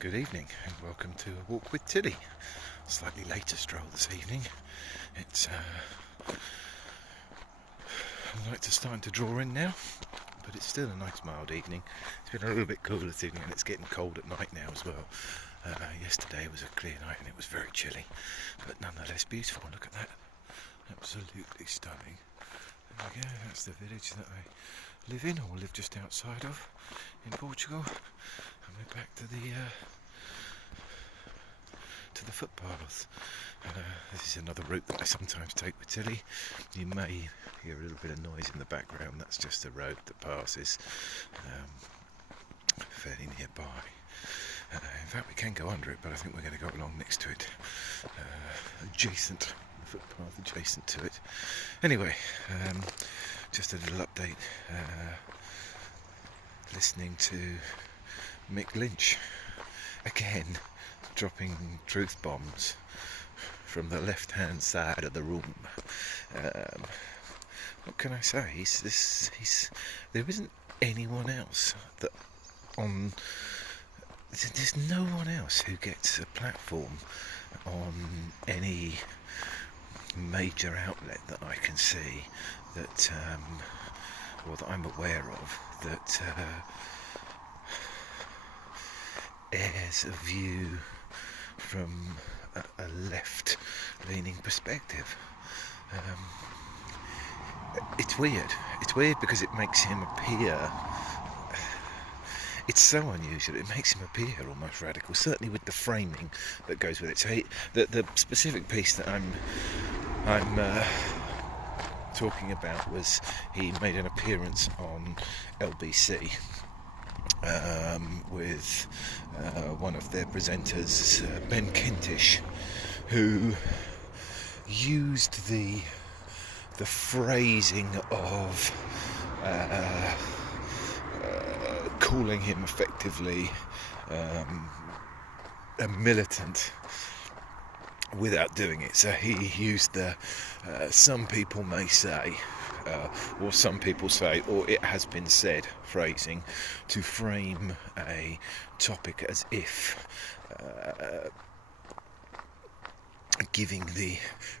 Good evening and welcome to A Walk with Tilly. Slightly later stroll this evening. It's lights are starting to draw in now, but it's still a nice mild evening. It's been a little bit cool this evening and it's getting cold at night now as well. Yesterday was a clear night and it was very chilly, but nonetheless beautiful. Look at that. Absolutely stunning. There we go, that's the village that I live in, or live just outside of, in Portugal. And we're back to the footpaths. This is another route that I sometimes take with Tilly. You may hear a little bit of noise in the background. That's just the road that passes fairly nearby. In fact, we can go under it, but I think we're going to go along next to it, adjacent, the footpath adjacent to it. Anyway, just a little update. Listening to Mick Lynch again, dropping truth bombs from the left-hand side of the room. What can I say? There isn't anyone else that there's no one else who gets a platform on any major outlet that I can see that, or that I'm aware of, that airs a view from a left-leaning perspective. It's weird. It's weird because it makes him appear. It's so unusual. It makes him appear almost radical. Certainly with the framing that goes with it. So the specific piece that I'm talking about was he made an appearance on LBC. With one of their presenters, Ben Kentish, who used the phrasing of calling him effectively a militant without doing it. So he used the some people may say, or some people say, or it has been said phrasing to frame a topic as if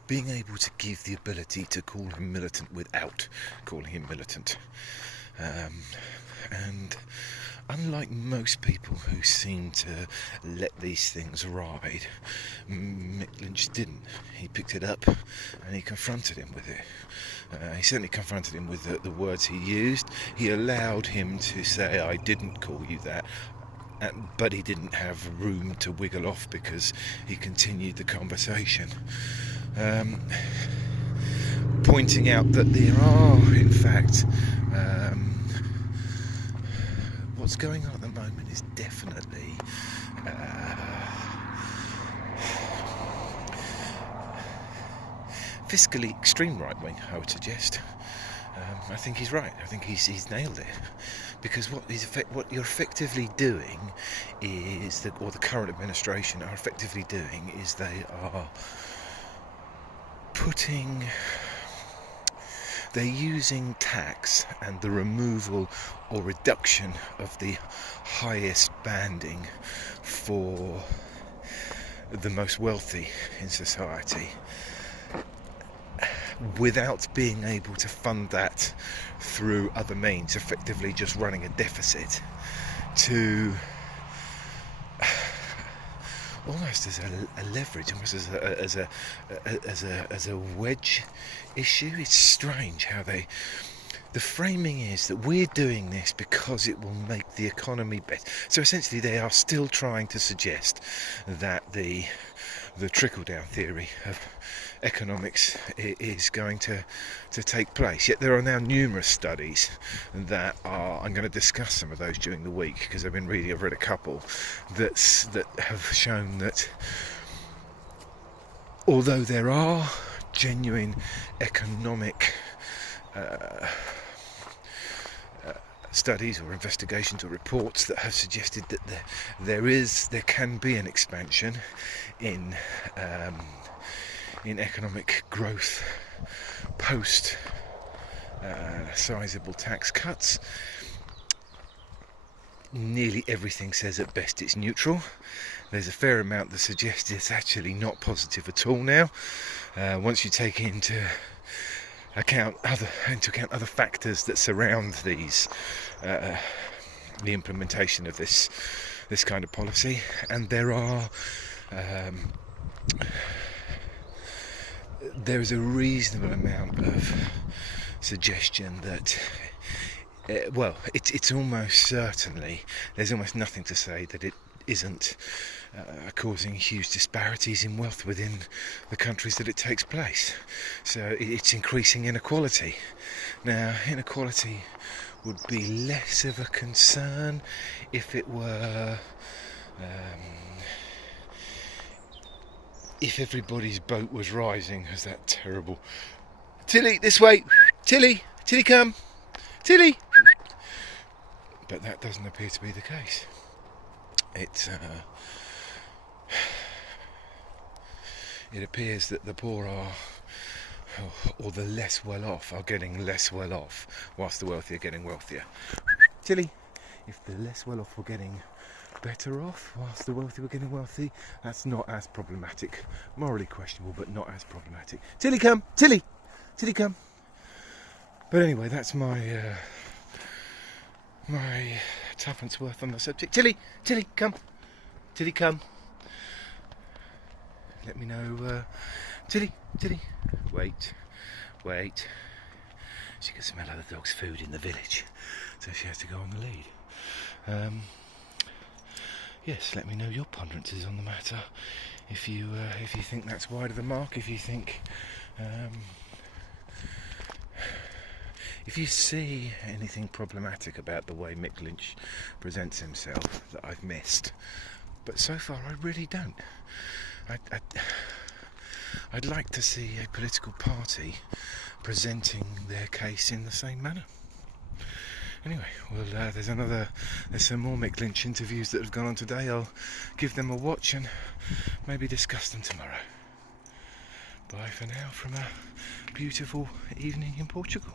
being able to give the ability to call him militant without calling him militant. And unlike most people who seem to let these things ride, Mick Lynch didn't. He picked it up and he confronted him with it. He certainly confronted him with the words he used. He allowed him to say, "I didn't call you that," but he didn't have room to wiggle off because he continued the conversation. Pointing out that there are, in fact, what's going on at the moment is definitely fiscally extreme right-wing, I would suggest. I think he's right. I think he's nailed it, because what you're effectively doing is or the current administration are effectively doing is they are they're using tax and the removal or reduction of the highest banding for the most wealthy in society, without being able to fund that through other means, effectively just running a deficit, to almost as a leverage, almost as a wedge issue. It's strange how the framing is that we're doing this because it will make the economy better. So essentially they are still trying to suggest that the trickle-down theory of economics is going to take place. Yet there are now numerous studies that are, I'm going to discuss some of those during the week because I've read a couple that have shown that although there are genuine economic studies or investigations or reports that have suggested that there can be an expansion in economic growth post sizable tax cuts, nearly everything says at best it's neutral. There's a fair amount that suggests it's actually not positive at all now. Once you take into account other factors that surround these, the implementation of this kind of policy, and there is a reasonable amount of suggestion that it's almost certainly, there's almost nothing to say that it isn't causing huge disparities in wealth within the countries that it takes place. So it's increasing inequality. Now, inequality would be less of a concern if it were if everybody's boat was rising as that terrible Tilly, this way, Tilly come, Tilly. But that doesn't appear to be the case. It appears that the poor are, or the less well off, are getting less well off, whilst the wealthy are getting wealthier. Tilly, if the less well off were getting better off, whilst the wealthy were getting wealthy, that's not as problematic. Morally questionable, but not as problematic. Tilly, come! Tilly! Tilly, come! But anyway, that's my tuppence worth on the subject. Tilly, come. Tilly, come. Let me know. Tilly. Wait. She can smell other dogs' food in the village, so she has to go on the lead. Yes, let me know your ponderances on the matter. If you think that's wide of the mark, if you think. If you see anything problematic about the way Mick Lynch presents himself that I've missed, but so far I really don't. I'd like to see a political party presenting their case in the same manner. Anyway, well, there's some more Mick Lynch interviews that have gone on today. I'll give them a watch and maybe discuss them tomorrow. Bye for now from a beautiful evening in Portugal.